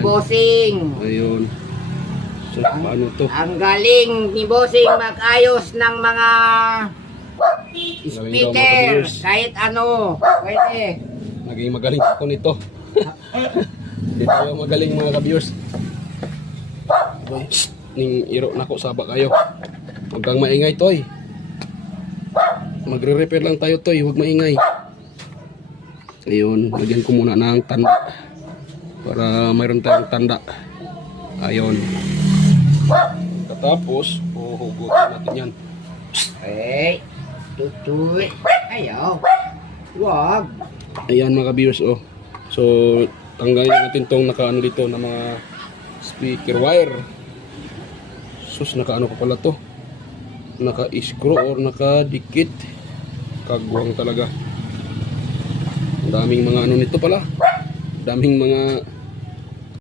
Bossing. Ayun. So, paano to? Ang galing ni Bossing mag-ayos ng mga speaker. Kahit ano. Pwede. Naging magaling ako nito. Hindi tayo magaling mga ka-viewers. Ning iro na ko saba kayo. Huwag kang maingay toy. Magre-repair lang tayo toy. Huwag maingay. Ayun. Lagyan ko muna ng tanda. Para mayroon tayong tanda. Ayun. Tapos, huhugutin natin yan. Eh. Tutoy. Ayaw. Wag. Ayan mga ka-viewers oh. So, tanggalin natin tong nakaano dito na mga speaker wire. Sus, nakaano pa pala to. Naka-screw or nakadikit. Kagwang talaga. Ang daming mga ano nito pala. Daming mga